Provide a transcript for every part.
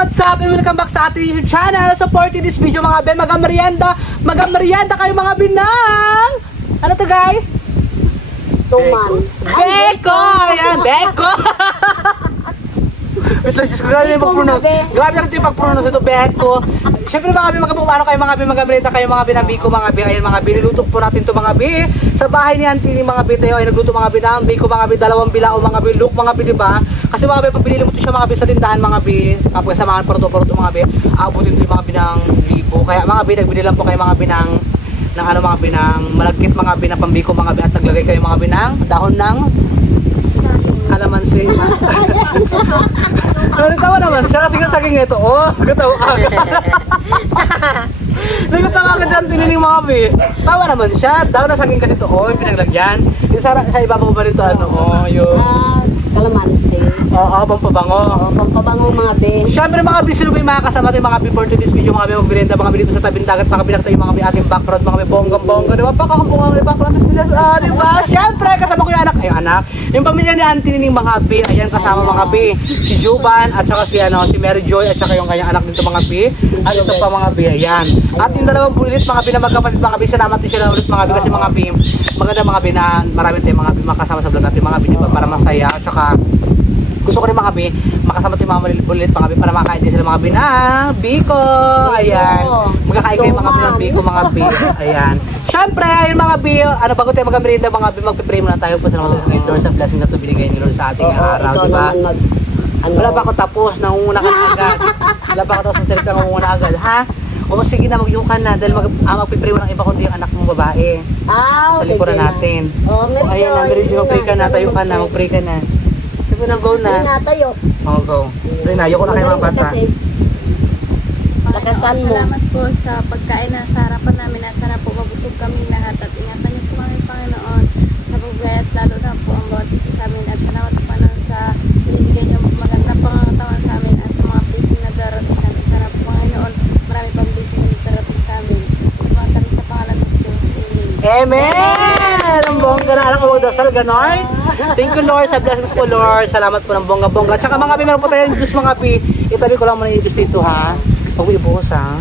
what's up? And welcome back sa ating YouTube channel. Supporting this video mga ben. Magamerienda kayo mga binang. Ano to guys? Tuman. Beko! Ayan, Beko! Wait lang, Diyos ko, grabe na yung pag-pronounce. Grabe na rin yung pag-pronounce ito, Beko. Siyempre mga bin, magkabukano kayo mga bin, magamerienda kayo mga bin ng Biko mga bin. Ayan mga bin, niluto po natin ito mga bin. Sa bahay ni Auntie ni mga bin tayo ay nagluto mga bin ng Biko mga bin, 2 bilao mga bin, look mga bin, diba? Kasi mga bin, pabili mo ito siya mga bin sa tindahan mga bin. Kapag sa mga paruto-paruto mga bin, aabutin ito yung mga bin ng libo. Kaya mga bin, nagbili lang po kayo mga bin ng ano mga bin, ng malagkit mga bin, ng pambiko mga bin, at naglagay kayo mga bin ng dahon ng kalamansi. Nagtawa naman siya kasi saging ito. Oh, nagtawa agad. Nagtawa agad dyan tinining mga bi. Tawa naman siya. Daw na saging kasi ito. Oh, pinaglagyan. Yung sa ibabaw ba rito ano? Oh, yun. Kalamansi. Oo, pampabango. Oo, pampabango mga be. Siyempre mga bi, sino ba yung mga kasama tayo mga bi for today's video mga bi, magbirenda mga bi dito sa tabing dagat, mga binakta yung mga bi ating background mga bi, bonggang-bongga, diba? Pakakapunga mga background, diba? Siyempre, kasama ko yung anak, yung pamilya ni Auntie Nining mga bi, ayan kasama mga bi, si Juban, at saka si Mary Joy, at saka yung kanyang anak dito mga bi, at ito pa mga bi, ayan. At yung dalawang bulilit mga bi na magkapatid mga bi, salamat din sila ulit mga bi, kasi mga bi, maganda mga bi na marami tayong mga bi makasama sa vlog natin mga bi, diba? Para masaya, at saka gusto ko rin mga bi, makasama tayo mga malilit mga bi para makakain din sila mga bi ng Biko. Ayan. Magkakain kayo mga bi ng Biko mga bi. Ayan. Siyempre, ayun mga bi, bago tayo mag-merienda mga bi, magpipray muna tayo po sa mga Lord sa blessing na ito binigay ni Lord sa ating araw, diba? Wala pa ako tapos, nangunguna ka na agad. Wala pa ako tapos ng salita, nangunguna agad, ha? O sige na, magyukan na dahil magpipray mo ng iba kundi yung anak mong babae. Sa likuran natin. Ayan na, mag-pray ka na, tayo ka na, mag-pray ka na. Sige na, go na. Hindi na tayo. Oo, go. Pray na, ayoko na kayo mga bata. Lakasan mo. Salamat po sa pagkain na sa harapan namin at sana po mabusog kami lahat at ingatan niyo po kami Panginoon sa buhay at lalo na po ang bawat isa sa amin at salamat po na sa binibigay niyo maganda pangangatawan sa amin at sa mga blessing na darating sa amin. Sana po Panginoon marami pang blessing na darating sa amin. Salamat kami sa pangalan ng Diyos. Amen! Ang bongga na anak ko magdasal, gano'n? Thank you Lord sa blessings po Lord. Salamat po ng bongga-bongga. Tsaka mga pi, meron po tayong juice mga pi. Itabi ko lang muna yung juice dito ha. Huwag mo ibuhos ha.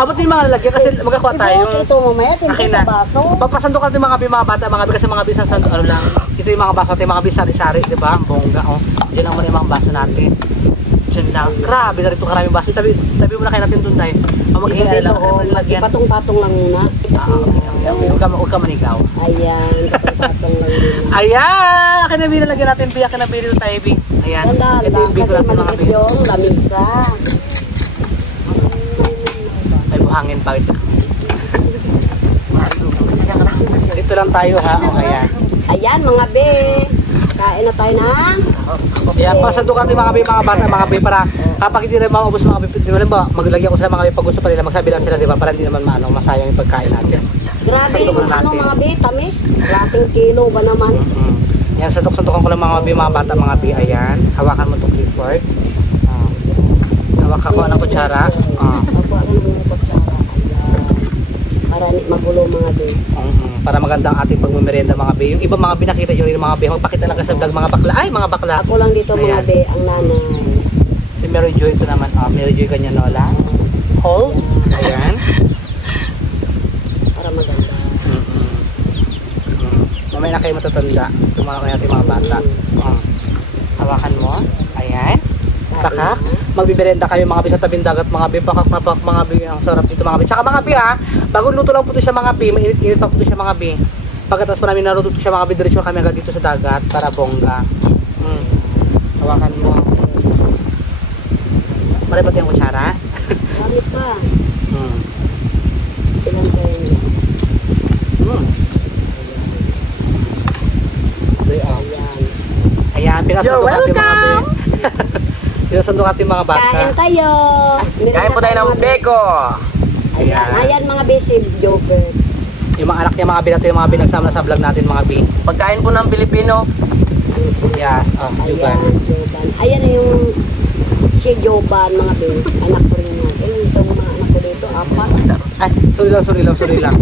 Abot yung mga lalagyan kasi magkakuha tayo. Ito mamaya, tingin sa baso. Papasando ka din mga pi, mga bata, mga pi kasi mga pi sa sando, ano lang. Ito yung mga baso natin, mga pi sari-sari, di ba? Ang bongga, oh. Diyan lang muna yung mga baso natin. Diyan lang. Grabe na rito karaming baso. Tabi muna kayo natin doon tayo. Maghihinay lang ako lalagyan. Patong-patong lang muna. Huwag ka manigaw. Ayan, patong-patong lang muna. Ayan! Kinabili lagyan natin, Bi. Kinabili ito tayo, Bi. Ayan. Ito yung Bi ko natin mga Bi. Yung lamisa. Ay, buhangin pa ito. Dito lang tayo, ha? O, ayan. Ayan, mga be. Kain na tayo na. Ayan, pasado ka mga Bi, mga bata, mga Bi, para kapag hindi rin maubos mga Bi, di ba, maglagyan ko sila mga Bi, pag gusto pa nila, magsabi lang sila, di ba, para hindi naman masayang yung pagkain natin. Grabe yung mga Bi, tamis. Lating kilo ba naman? Yan, sandok-sandokan ko lang mga Bi, mga bata, mga Bi, ayan. Hawakan mo itong Clifford. Hawakan ko ng kutsara. Hawakan mo ng kutsara. Para magulo mga Bi. Para maganda ang ating pagmamerienda mga Bi. Yung iba mga Bi, nakita nyo rin mga Bi. Magpakita lang kasi sa vlog mga bakla. Ay, mga bakla. Ako lang dito mga Bi, ang nanay. Si Mary Joy ito naman. Mary Joy kanya Nola. Hold. Ayan. Para maganda. Mamaya na kayo matatanda. Tumala ko natin mga bata. Hawakan mo. Ayan. Takak. Magbiberenda kayo mga Bi sa tabing dagat mga Bi. Pakak mga Bi. Ang sarap dito mga Bi. Tsaka mga Bi bagong luto lang po ito siya mga Bi. Mainit-init lang po ito siya mga Bi. Pagkatapos po namin naruto siya mga Bi. Diretso kami agad dito sa dagat para bongga. Hawakan mo. Maripot yung kutsara. Maripot pa. Ilan kayo niya? Ayan, pinasandok natin mga Bi. Pinasandok natin mga bata. Kain tayo. Kain po tayo ng Beko. Ayan mga Bi, si Joker. Yung mga anak niya mga Bi natin, yung mga Bi nagsama na sa vlog natin mga Bi. Pagkain po ng Pilipino. Yes, Juban. Ayan yung si Joban mga Bi. Anak ko rin yan. Ito mga anak ko dito, 4. Ay, sorry lang.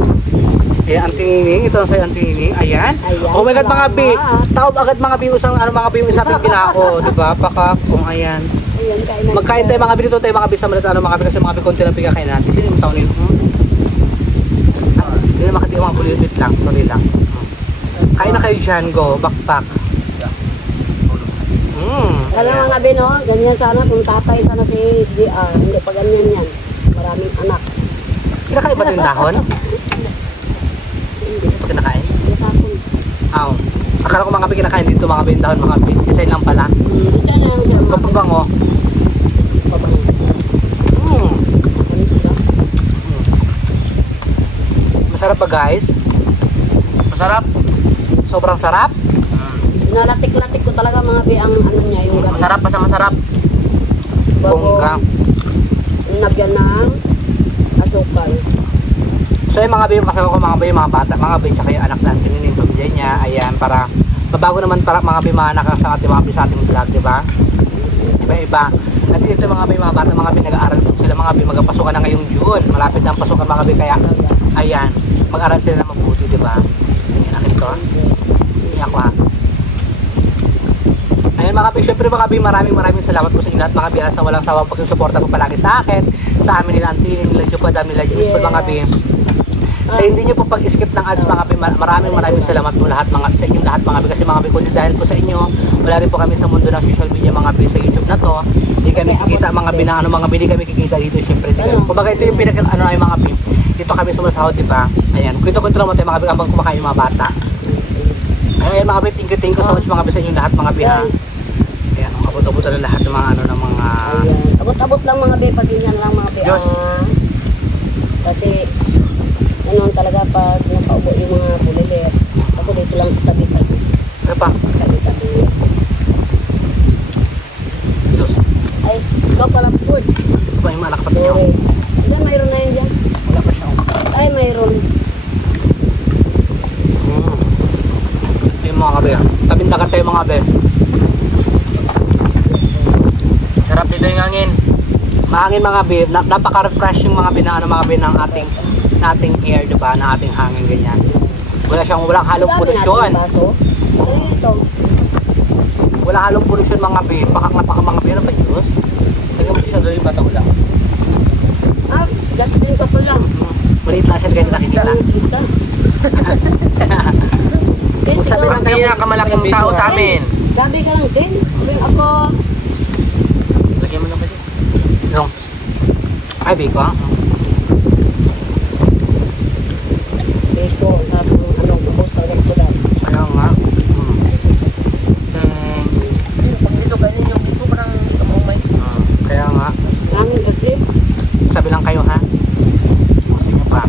Ayan, ang tinining. Ito sa'yo ang tinining. Ayan. Ayan, Oh my God, mga bi. salamat. Taob agad mga bi. Usang, ano mga bi yung isa ating kinao. Diba? Pakakong, ayan. Ayan, kain na. Magkain tayo mga bi dito tayo mga bi sa malas. Ano mga bi kasi mga bi konti lang pigakain natin. Sino yung taon nito? Hindi na makati mga bulit lang. Sorry lang. Kain na kayo dyan. Go. Backpack. Alam mga bino, ganyan sana kung tatay sana si GR. Hindi pa ganyan yan. Maraming anak. Kinakain ba ito yung dahon? Kinakain? Hindi sa akin. Aw. Akala ko mga bi kinakain dito mga bi yung dahon mga bi. Design lang pala. Diyan na lang siya. Kapabango. Masarap ba guys? Masarap. Sobrang sarap. Nalatik-latik ko talaga mga bi ang ano niya yung gabi. Masarap pa sa masarap. Bongga. Nabyan ng asukal. So yung mga bi yung kasama ko mga bi yung mga bata, mga bi tsaka yung anak natin yun yung pamilya niya. Ayan para mabago naman para mga bi mga anak sa ating mga bi sa ating vlog, di ba? Iba-iba. At ito mga bi mga bata, mga bi nag-aaral po sila mga bi magpasukan na ngayong June. Malapit na ang pasukan mga bi kaya ayan, mag-aral sila na mabuti, di ba? Ayan akin to. Hindi ako ha. Ayan mga bi, syempre mga bi, maraming salamat po sa inyo lahat mga bi sa walang sawang pagsusuporta po palagi sa akin, sa amin nila Antinin, nila Jupadam, nila Jumis po mga bi. Sa hindi nyo po pag-skip ng ads mga bi, maraming salamat po lahat mga sa inyong lahat mga bi kasi mga bi kundi dahil po sa inyo, wala rin po kami sa mundo ng social media mga bi sa YouTube na to. Hindi kami kikita mga bi na ano mga bi, hindi kami kikita dito syempre. Kumbaga ito yung pinaka ano ay mga bi. Dito kami sumasahod, di ba? Ayan, kwento-kwento naman tayo mga bi habang kumakain yung mga bata. Ayan mga bi, thank you so much mga bi sa inyong lahat mga bi ha. Ayan, abot-abot na lahat ng mga ano ng mga Ayan. Abot-abot lang mga be, pag ganyan lang mga be. Diyos. Kasi, ano talaga pag nakaubo yung mga bulilit. Ako dito lang sa tabi-tabi. ano pa? Tabi-tabi. Diyos. Ay, ikaw pala food. Ito ba yung mga anak kapatid niyo? Sorry. Hindi, mayroon na yun dyan. Wala pa siya. Ay, mayroon. Yung mga kabe. Tabindakan tayo mga kabe. Sarap dito yung hangin. Mahangin mga babe, napaka-refresh yung mga binano mga babe ng ating air, diba? Ng ating hangin ganyan. Walang halong polusyon. Ito. Wala halong polusyon mga babe. Napaka mga babe. Ano ba Diyos? Tingnan mo siya doon yung bataw lang. Ah, gastin ka pa lang. Maliit lang siya ganyan nakikita. Kung sabi ng Pinakamalaking tao sa amin. Gabi ka lang din. Ako. Lagyan mo lang ba dyan? Yung. Ay, biko ha? Dito, sabi ng ano, bubos talaga ko lang. Ayaw nga. Thanks. Pag dito kainin yung dito parang dito mo may. Kaya nga. Namin kasi. Sabi lang kayo ha? Sige pa.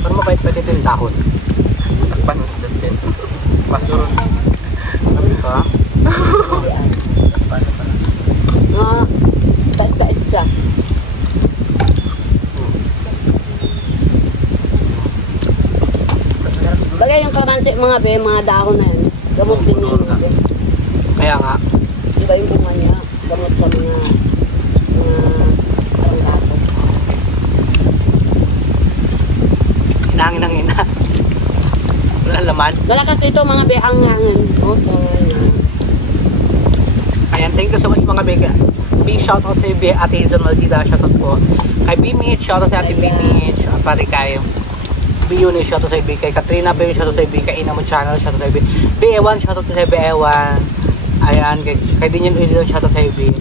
Pero mabait pa dito yung dahon. Takpan mo Dustin. Pasurot. Sabi ka? Ah, kait-kait siya. Bagay yung kamansi mga be, mga dahon na yan. Gamot din niya yung be. Kaya nga. Iba yung bunga niya. Gamot sa mga ranggato. Hinangin ang ina. Wala laman. Wala kasi ito mga be, ang hangin. Ayan, thank you so much mga big. Big shoutout sa iyo, Ate Hazel Maldita. Shoutout po. Kay B-Mitch, shoutout sa Ate B-Mitch. Pati kay B-Unit, shoutout sa iyo. Kay Katrina B, shoutout sa iyo. Kay Ina mo channel, shoutout sa iyo. B-Ewan, shoutout sa iyo. B-Ewan. Ayan, kay Dinian Ulido, shoutout sa iyo.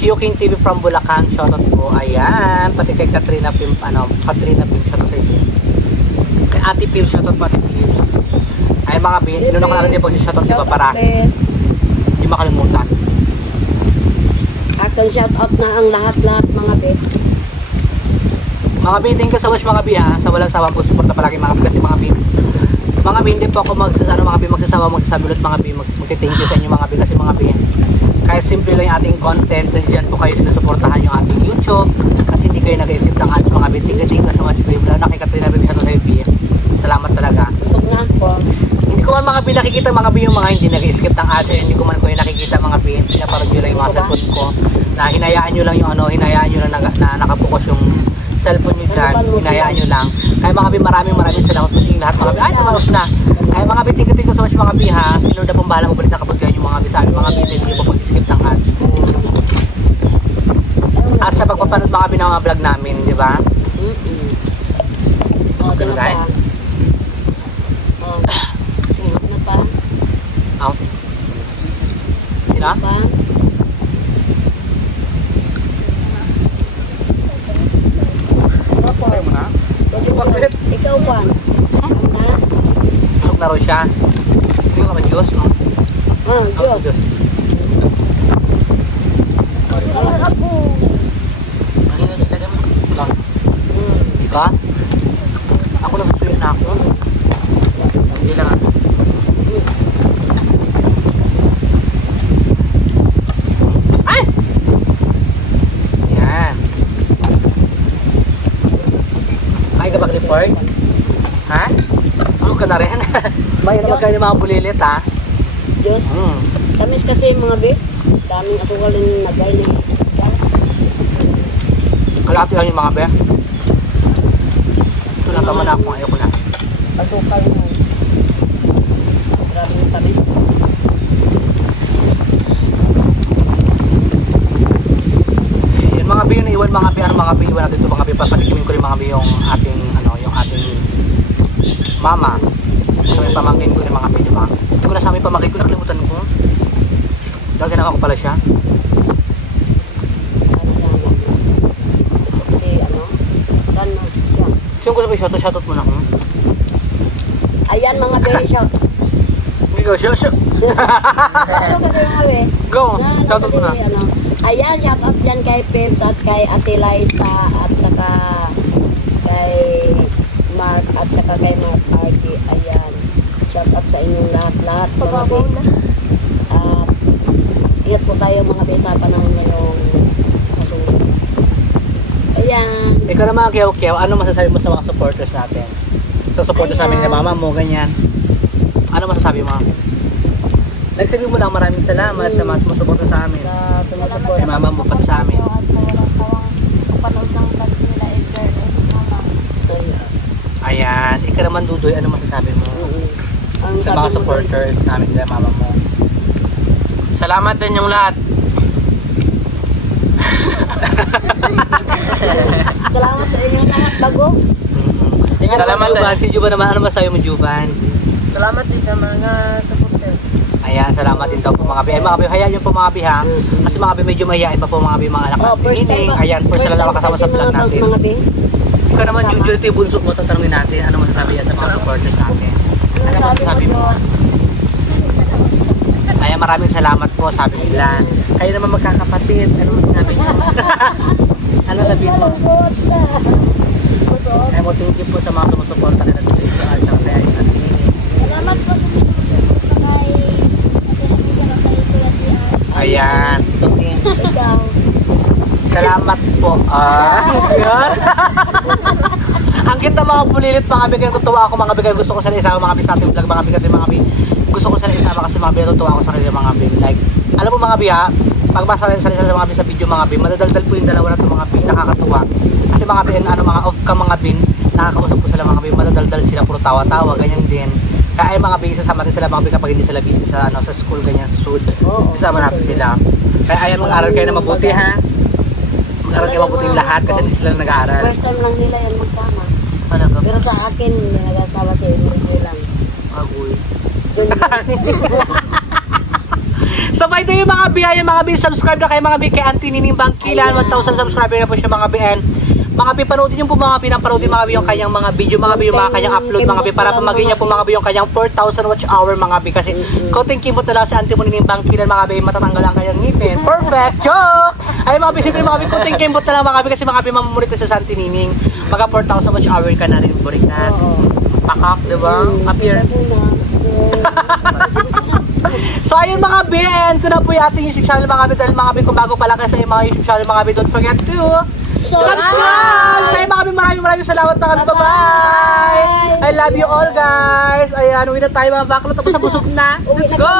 Chio King TV from Bulacan, shoutout po. Ayan, pati kay Katrina Pimp, Katrina Pimp, shoutout sa iyo. Kay Ate Pil, shoutout po Ate Pil. Ay mga B, inunok ko lang din po si shoutout, diba, para hindi makalimutan. Akan shout out na ang lahat-lahat mga be. Mga B, thank you so much mga B ha, sa walang sawang po suporta palagi mga B kasi mga B. Mga B, hindi po ako magsasawa magsasabi ulit mga B, magti-thank you sa inyo mga B kasi mga B. Kaya simple lang yung ating content, nandiyan po kayo sinusuportahan yung ating YouTube at hindi kayo nag-isip ng ads mga B. Thank you so much B. Wala na kay Katrina rin siya to sa B. Salamat talaga. Busog na ako. Hindi ko man mga B nakikita mga B yung mga hindi nag-skip ng ads, hindi ko man ko yung nakikita mga B. Pinaparod nyo lang yung mga cellphone ko na hinayaan nyo lang yung hinayaan nyo lang na nakapokus yung cellphone nyo dyan, hinayaan nyo lang. Kaya mga bi, maraming salamat po sa inyo lahat mga bi. Ay, tumalos na. Ay mga bi, thank you so much mga bi ha. Sino na pong bahala mabulit na kapag kayo yung mga bi sa amin mga bi, hindi nyo po pag-skip ng ads. At sa pagpapanood mga bi ng mga vlog namin, di ba? Okay na pa. Sino na pa? Out. Sino? Pa? Okay mo na? Bakit? Ikaw pa. Busog na rin siya. Hindi ko ka-Diyos, no? Diyos. Diyos. Diba? Ako lang gusto yun na ako. Hindi lang ako. Ay! Yan. Ay ka ba Clifford? Ha? Tulog ka na rin. May naman kayo ng mga bulilit ha. Diyos. Tamis kasi mga be. Daming ako galing nagay ni. Kalahati lang yung mga be. Ito lang tama na ako. Ayoko na. Patukal mo. Grabe yung tamis. Yan mga be yung naiwan mga be. Ano mga be iwan natin ito mga be. Papatikimin ko rin mga be yung ating yung ating mama. Sa may pamangkin ko rin mga be. Diba? Ito ko na sa aming pamangkin ko. Nakalimutan ko. Dahil sinama ko pala siya. Siyang gusto ko shoutout muna ko. Ayan mga be, shout. Go, shout. Ano kasi mga be? Go, shoutout muna. Ayan, shout out dyan kay Pips at kay Ate Liza at saka kay Mark at saka kay Mark Arky. Ayan, shout out sa inyong lahat-lahat mga be. At ingat po tayo mga be sa panahon ngayong kasunod. Ayan. Ikaw naman, Kiyaw, ano masasabi mo sa mga supporters natin? Sa supporters namin ni mama mo, ganyan. Ano masasabi mo? Nagsabi mo lang maraming salamat sa mga sumusuporta sa amin. Salamat Sa mama mo, pati sa amin. At sa walang sawang kapanood ng vlog nila Edgar at mama. Ayan. Ikaw naman, Dudoy, ano masasabi mo? Sa mga supporters namin nila mama mo. Salamat sa inyong lahat. Salamat sa inyong lahat bago. Salamat sa Si Juban naman, ano masabi mo, Juban? Salamat din sa mga supporter. Ayan, salamat din daw po mga bi. Ay mga bi, hayaan nyo po mga bi ha. Kasi mga bi, medyo mahihain pa po mga bi, mga anak natin. Ayan, first na lang makasama sa vlog natin. Mga be. Ikaw naman, Jujur T. Bunso mo, tatanungin natin. Ano masasabi yan sa mga supporters natin? Ano masasabi mo? Kaya maraming salamat po, sabi nila. Kayo naman magkakapatid. Ano masasabi nyo? Ano sabihin mo? Ay mo, thank you po sa mga sumusuporta nila sa video at sa kaya yung ating Salamat po sa sumusuporta kay Kuya Tian. ayan. Ikaw. Salamat po. Yan. Ang kita mga bulilit mga bigay, tutuwa ako mga bigay. Gusto ko sila isama mga bis natin vlog mga bigay kasi mga bigay. Gusto ko sila isama kasi mga bigay, tutuwa ako sa kanila mga bigay. Like, alam mo mga bigay, pag masasabi sa mga bigay sa video mga bigay, madadaldal po yung dalawa na ito mga bigay, nakakatuwa. Kasi mga bigay, ano mga off ka mga bigay, nakakausap ko sila mga bigay, madadaldal sila, puro tawa-tawa, ganyan din. Kaya ay mga bigay, sasama din sila mga bigay kapag hindi sila busy sa, sa school, ganyan, suit. Sasama natin sila. Kaya ayan, mag-aral kayo na mabuti ha. Mag-aral kayo mabuti yung lahat kasi hindi sila nag-aaral. First time lang nila yan magsama. Ano ka? Pero sa akin, hindi nag-asawa si Emilio lang. Agoy. So by the way mga bi, mga bi, subscribe na kayo mga bi kay Auntie Nining Bangkilan. 1,000 subscriber na po siya mga bi. And mga bi, panoodin yung po mga bi, panoodin mga bi yung kanyang mga video, mga bi, yung mga kanyang upload mga bi, para pamagin niya po mga bi yung kanyang 4,000 watch hour mga bi. Kasi konting kimot na lang si Auntie Nining Bangkilan mga bi, matatanggal ang kanyang ngipin. Perfect! Joke! Ay mga bi, siyempre mga bi, konting kimot na lang mga bi, kasi mga bi, mamumulitis sa Auntie Nining. Mga 4,000 watch hour ka na rin, burikat. Pakak, diba? Appear. So ayun mga bi, and ko na po yung ating YouTube channel mga bi, dahil mga bi, kung bago pa lang kayo sa mga YouTube channel mga bi, don't forget to subscribe! So ayun mga bi, maraming salamat mga bi, bye-bye! I love you all guys! Ayan, uwi na tayo mga bakla, tapos na busog na. Let's go!